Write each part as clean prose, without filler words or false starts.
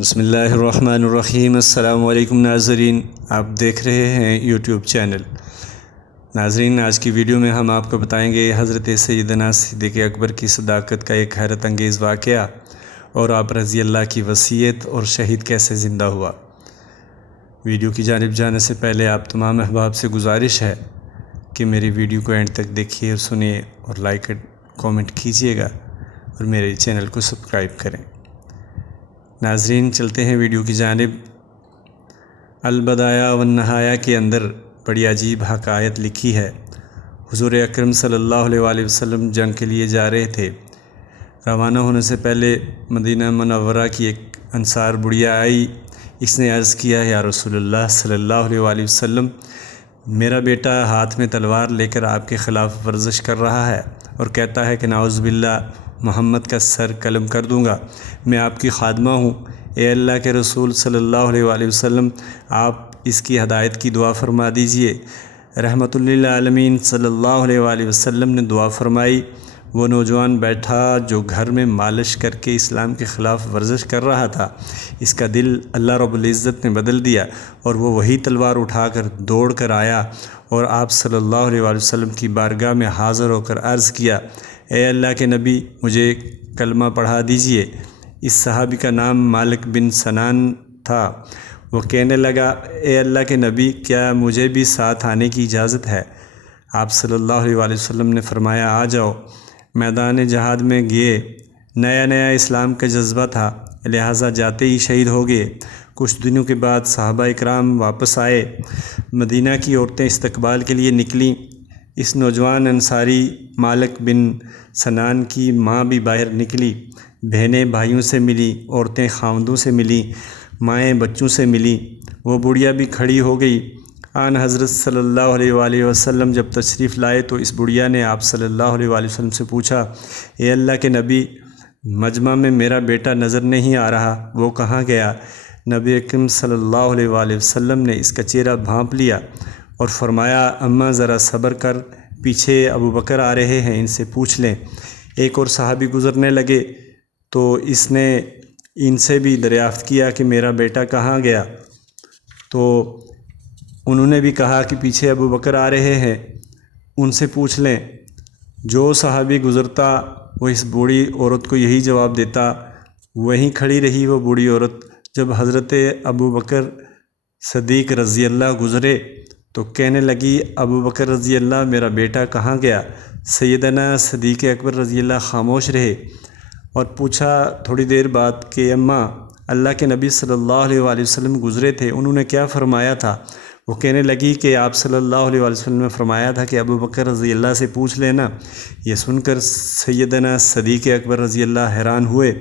بسم اللہ الرحمن الرحیم۔ السلام علیکم ناظرین، آپ دیکھ رہے ہیں یوٹیوب چینل۔ ناظرین، آج کی ویڈیو میں ہم آپ کو بتائیں گے حضرت سیدنا صدیق اکبر کی صداقت کا ایک حیرت انگیز واقعہ اور آپ رضی اللہ کی وصیت اور شہید کیسے زندہ ہوا۔ ویڈیو کی جانب جانے سے پہلے آپ تمام احباب سے گزارش ہے کہ میری ویڈیو کو اینڈ تک دیکھیے اور سنیے اور لائک کامنٹ کیجیے گا اور میرے چینل کو سبسکرائب کریں۔ ناظرین، چلتے ہیں ویڈیو کی جانب۔ البدایہ والنہایہ کے اندر بڑی عجیب حکایت لکھی ہے۔ حضور اکرم صلی اللہ علیہ وآلہ وسلم جنگ کے لیے جا رہے تھے۔ روانہ ہونے سے پہلے مدینہ منورہ کی ایک انصار بڑھیا آئی۔ اس نے عرض کیا، یا رسول اللہ صلی اللہ علیہ وآلہ وسلم، میرا بیٹا ہاتھ میں تلوار لے کر آپ کے خلاف ورزش کر رہا ہے اور کہتا ہے کہ نعوذ باللہ محمد کا سر قلم کر دوں گا۔ میں آپ کی خادمہ ہوں۔ اے اللہ کے رسول صلی اللہ علیہ وآلہ وسلم، آپ اس کی ہدایت کی دعا فرما دیجئے۔ رحمت للعالمین صلی اللہ علیہ وآلہ وسلم نے دعا فرمائی۔ وہ نوجوان بیٹھا جو گھر میں مالش کر کے اسلام کے خلاف ورزش کر رہا تھا، اس کا دل اللہ رب العزت نے بدل دیا اور وہ وہی تلوار اٹھا کر دوڑ کر آیا اور آپ صلی اللہ علیہ وآلہ وسلم کی بارگاہ میں حاضر ہو کر عرض کیا، اے اللہ کے نبی، مجھے کلمہ پڑھا دیجئے۔ اس صحابی کا نام مالک بن سنان تھا۔ وہ کہنے لگا، اے اللہ کے نبی، کیا مجھے بھی ساتھ آنے کی اجازت ہے؟ آپ صلی اللہ علیہ وآلہ وسلم نے فرمایا، آ جاؤ۔ میدان جہاد میں گئے، نیا اسلام کا جذبہ تھا، لہٰذا جاتے ہی شہید ہو گئے۔ کچھ دنوں کے بعد صحابہ اکرام واپس آئے۔ مدینہ کی عورتیں استقبال کے لیے نکلیں۔ اس نوجوان انصاری مالک بن سنان کی ماں بھی باہر نکلی۔ بہنیں بھائیوں سے ملی، عورتیں خاوندوں سے ملیں، مائیں بچوں سے ملیں۔ وہ بڑھیا بھی کھڑی ہو گئی۔ آن حضرت صلی اللہ علیہ وآلہ وسلم جب تشریف لائے تو اس بڑھیا نے آپ صلی اللہ علیہ وآلہ وسلم سے پوچھا، اے اللہ کے نبی، مجمع میں میرا بیٹا نظر نہیں آ رہا، وہ کہاں گیا؟ نبی اکرم صلی اللہ علیہ وآلہ وسلم نے اس کا چہرہ بھانپ لیا اور فرمایا، اماں ذرا صبر کر، پیچھے ابو بکر آ رہے ہیں، ان سے پوچھ لیں۔ ایک اور صحابی گزرنے لگے تو اس نے ان سے بھی دریافت کیا کہ میرا بیٹا کہاں گیا؟ تو انہوں نے بھی کہا کہ پیچھے ابو بکر آ رہے ہیں، ان سے پوچھ لیں۔ جو صحابی گزرتا وہ اس بوڑھی عورت کو یہی جواب دیتا۔ وہیں کھڑی رہی وہ بوڑھی عورت۔ جب حضرت ابو بکر صدیق رضی اللہ گزرے تو کہنے لگی، ابو بکر رضی اللہ، میرا بیٹا کہاں گیا؟ سیدنا صدیق اکبر رضی اللہ خاموش رہے اور پوچھا تھوڑی دیر بعد کہ اماں، اللہ کے نبی صلی اللہ علیہ وآلہ وسلم گزرے تھے، انہوں نے کیا فرمایا تھا؟ وہ کہنے لگی کہ آپ صلی اللہ علیہ وآلہ وسلم نے فرمایا تھا کہ ابو بکر رضی اللہ سے پوچھ لینا۔ یہ سن کر سیدنا صدیق اکبر رضی اللہ حیران ہوئے۔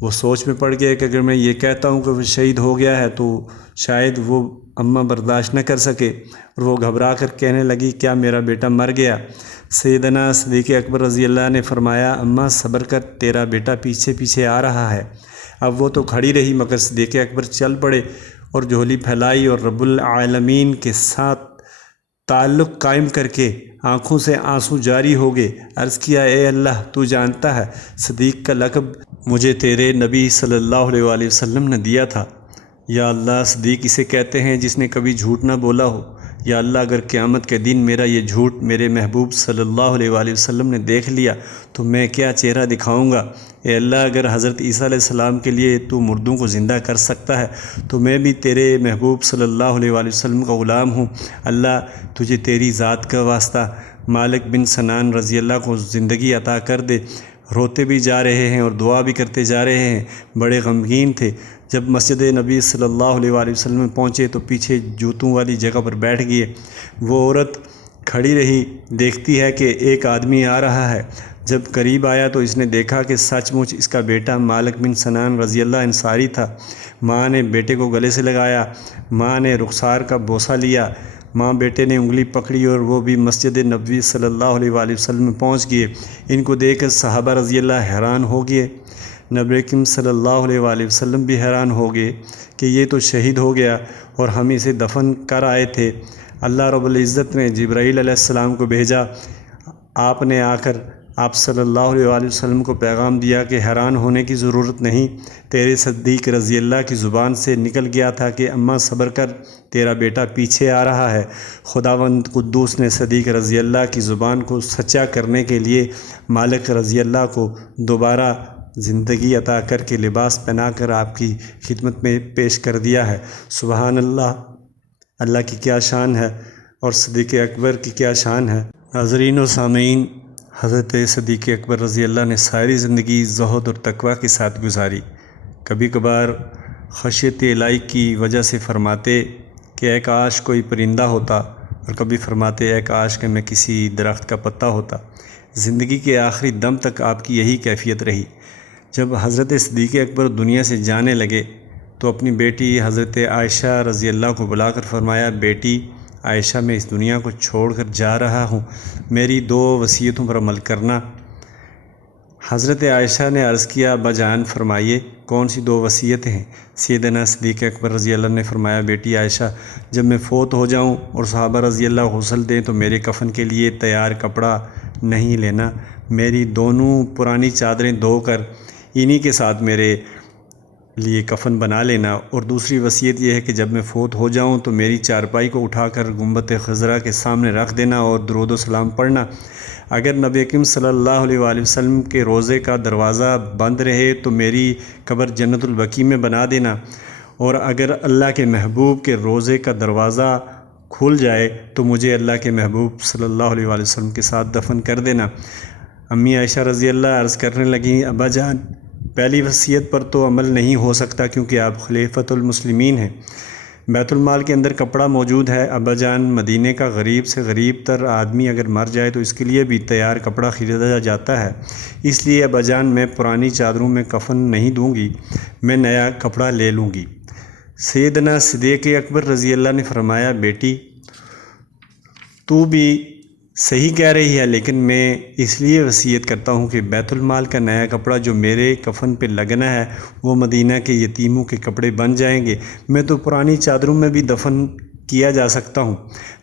وہ سوچ میں پڑ گئے کہ اگر میں یہ کہتا ہوں کہ وہ شہید ہو گیا ہے تو شاید وہ اماں برداشت نہ کر سکے، اور وہ گھبرا کر کہنے لگی، کیا میرا بیٹا مر گیا؟ سیدنا صدیق اکبر رضی اللہ نے فرمایا، اماں صبر کر، تیرا بیٹا پیچھے پیچھے آ رہا ہے۔ اب وہ تو کھڑی رہی مگر صدیق اکبر چل پڑے اور جھولی پھیلائی اور رب العالمین کے ساتھ تعلق قائم کر کے آنکھوں سے آنسو جاری ہو گئے۔ عرض کیا، اے اللہ، تو جانتا ہے صدیق کا لقب مجھے تیرے نبی صلی اللہ علیہ وآلہ وسلم نے دیا تھا۔ یا اللہ، صدیق اسے کہتے ہیں جس نے کبھی جھوٹ نہ بولا ہو۔ یا اللہ، اگر قیامت کے دن میرا یہ جھوٹ میرے محبوب صلی اللہ علیہ وآلہ وسلم نے دیکھ لیا تو میں کیا چہرہ دکھاؤں گا؟ اے اللہ، اگر حضرت عیسیٰ علیہ السلام کے لیے تو مردوں کو زندہ کر سکتا ہے تو میں بھی تیرے محبوب صلی اللہ علیہ وآلہ وسلم کا غلام ہوں۔ اللہ، تجھے تیری ذات کا واسطہ مالک بن سنان رضی اللہ کو زندگی عطا کر دے۔ روتے بھی جا رہے ہیں اور دعا بھی کرتے جا رہے ہیں، بڑے غمگین تھے۔ جب مسجد نبی صلی اللہ علیہ وآلہ وسلم میں پہنچے تو پیچھے جوتوں والی جگہ پر بیٹھ گئے۔ وہ عورت کھڑی رہی، دیکھتی ہے کہ ایک آدمی آ رہا ہے۔ جب قریب آیا تو اس نے دیکھا کہ سچ مچ اس کا بیٹا مالک بن سنان رضی اللہ انصاری تھا۔ ماں نے بیٹے کو گلے سے لگایا، ماں نے رخسار کا بوسہ لیا، ماں بیٹے نے انگلی پکڑی اور وہ بھی مسجد نبوی صلی اللہ علیہ وآلہ وسلم میں پہنچ گئے۔ ان کو دیکھ کر صحابہ رضی اللہ حیران ہو گئے۔ نبی اکرم صلی اللہ علیہ وآلہ وسلم بھی حیران ہو گئے کہ یہ تو شہید ہو گیا اور ہم اسے دفن کر آئے تھے۔ اللہ رب العزت نے جبرائیل علیہ السلام کو بھیجا۔ آپ نے آ کر آپ صلی اللہ علیہ وآلہ وسلم کو پیغام دیا کہ حیران ہونے کی ضرورت نہیں، تیرے صدیق رضی اللہ کی زبان سے نکل گیا تھا کہ اماں صبر کر، تیرا بیٹا پیچھے آ رہا ہے۔ خداوند قدوس نے صدیق رضی اللہ کی زبان کو سچا کرنے کے لیے مالک رضی اللہ کو دوبارہ زندگی عطا کر کے لباس پہنا کر آپ کی خدمت میں پیش کر دیا ہے۔ سبحان اللہ، اللہ کی کیا شان ہے اور صدیق اکبر کی کیا شان ہے۔ ناظرین و سامعین، حضرت صدیق اکبر رضی اللہ نے ساری زندگی زہد اور تقوی کے ساتھ گزاری۔ کبھی کبھار خشیت الہی کی وجہ سے فرماتے کہ اے کاش کوئی پرندہ ہوتا، اور کبھی فرماتے اے کاش کہ میں کسی درخت کا پتا ہوتا۔ زندگی کے آخری دم تک آپ کی یہی کیفیت رہی۔ جب حضرت صدیق اکبر دنیا سے جانے لگے تو اپنی بیٹی حضرت عائشہ رضی اللہ کو بلا کر فرمایا، بیٹی عائشہ، میں اس دنیا کو چھوڑ کر جا رہا ہوں، میری 2 وصیتوں پر عمل کرنا۔ حضرت عائشہ نے عرض کیا، ابا جان فرمائیے کون سی 2 وصیتیں ہیں؟ سیدنا صدیق اکبر رضی اللہ نے فرمایا، بیٹی عائشہ، جب میں فوت ہو جاؤں اور صحابہ رضی اللہ غسل دیں تو میرے کفن کے لیے تیار کپڑا نہیں لینا، میری دونوں پرانی چادریں دھو کر انہی کے ساتھ میرے لیے کفن بنا لینا، اور دوسری وصیت یہ ہے کہ جب میں فوت ہو جاؤں تو میری چارپائی کو اٹھا کر گنبد خضرا کے سامنے رکھ دینا اور درود و سلام پڑھنا۔ اگر نبی اکرم صلی اللہ علیہ وآلہ وسلم کے روضے کا دروازہ بند رہے تو میری قبر جنت البقیع میں بنا دینا، اور اگر اللہ کے محبوب کے روضے کا دروازہ کھل جائے تو مجھے اللہ کے محبوب صلی اللہ علیہ وآلہ وسلم کے ساتھ دفن کر دینا۔ امی عائشہ رضی اللہ عرض کرنے لگیں، ابا جان، پہلی وصیت پر تو عمل نہیں ہو سکتا کیونکہ آپ خلیفۃ المسلمین ہیں۔ بیت المال کے اندر کپڑا موجود ہے ابا جان، مدینے کا غریب سے غریب تر آدمی اگر مر جائے تو اس کے لیے بھی تیار کپڑا خریدا جاتا ہے، اس لیے ابا جان میں پرانی چادروں میں کفن نہیں دوں گی، میں نیا کپڑا لے لوں گی۔ سیدنا صدیق اکبر رضی اللہ نے فرمایا، بیٹی تو بھی صحیح کہہ رہی ہے، لیکن میں اس لیے وصیت کرتا ہوں کہ بیت المال کا نیا کپڑا جو میرے کفن پہ لگنا ہے وہ مدینہ کے یتیموں کے کپڑے بن جائیں گے، میں تو پرانی چادروں میں بھی دفن کیا جا سکتا ہوں۔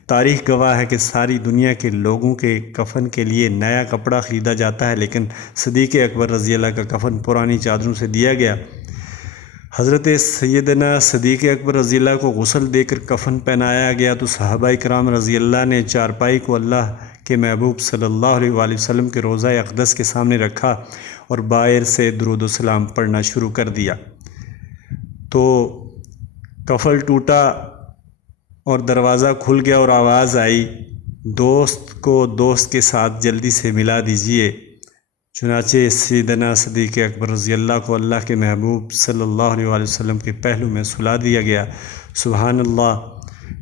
تاریخ گواہ ہے کہ ساری دنیا کے لوگوں کے کفن کے لیے نیا کپڑا خریدا جاتا ہے، لیکن صدیق اکبر رضی اللہ کا کفن پرانی چادروں سے دیا گیا۔ حضرت سیدنا صدیق اکبر رضی اللہ کو غسل دے کر کفن پہنایا گیا تو صحابہ کرام رضی اللہ نے چارپائی کو اللہ کے محبوب صلی اللہ علیہ وآلہ وسلم کے روضہ اقدس کے سامنے رکھا اور باہر سے درود و سلام پڑھنا شروع کر دیا تو کفن ٹوٹا اور دروازہ کھل گیا اور آواز آئی، دوست کو دوست کے ساتھ جلدی سے ملا دیجئے۔ چنانچہ سیدنا صدیق اکبر رضی اللہ کو اللہ کے محبوب صلی اللہ علیہ وآلہ وسلم کے پہلو میں سلا دیا گیا۔ سبحان اللہ،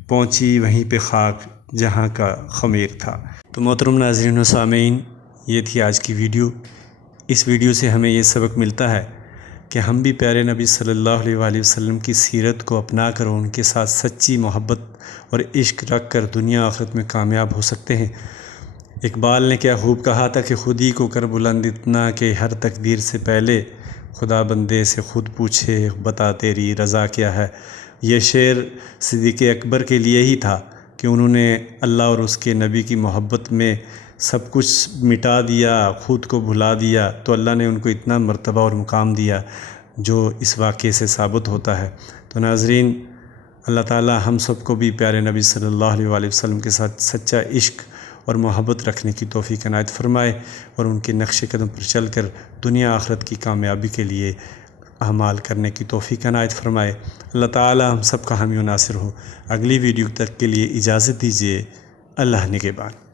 پہنچی وہیں پہ خاک جہاں کا خمیر تھا۔ تو محترم ناظرین و سامعین، یہ تھی آج کی ویڈیو۔ اس ویڈیو سے ہمیں یہ سبق ملتا ہے کہ ہم بھی پیارے نبی صلی اللہ علیہ وآلہ وسلم کی سیرت کو اپنا کر ان کے ساتھ سچی محبت اور عشق رکھ کر دنیا آخرت میں کامیاب ہو سکتے ہیں۔ اقبال نے کیا خوب کہا تھا کہ خود ہی کو کر بلند اتنا کہ ہر تقدیر سے پہلے خدا بندے سے خود پوچھے بتا تیری رضا کیا ہے۔ یہ شعر صدیق اکبر کے لیے ہی تھا کہ انہوں نے اللہ اور اس کے نبی کی محبت میں سب کچھ مٹا دیا، خود کو بھلا دیا، تو اللہ نے ان کو اتنا مرتبہ اور مقام دیا جو اس واقعے سے ثابت ہوتا ہے۔ تو ناظرین، اللہ تعالی ہم سب کو بھی پیارے نبی صلی اللہ علیہ وآلہ وسلم کے ساتھ سچا عشق اور محبت رکھنے کی توفیق عنایت فرمائے اور ان کے نقش قدم پر چل کر دنیا آخرت کی کامیابی کے لیے اعمال کرنے کی توفیق عنایت فرمائے۔ اللہ تعالی ہم سب کا حامی و ناصر ہو۔ اگلی ویڈیو تک کے لیے اجازت دیجیے۔ اللہ نگہبان۔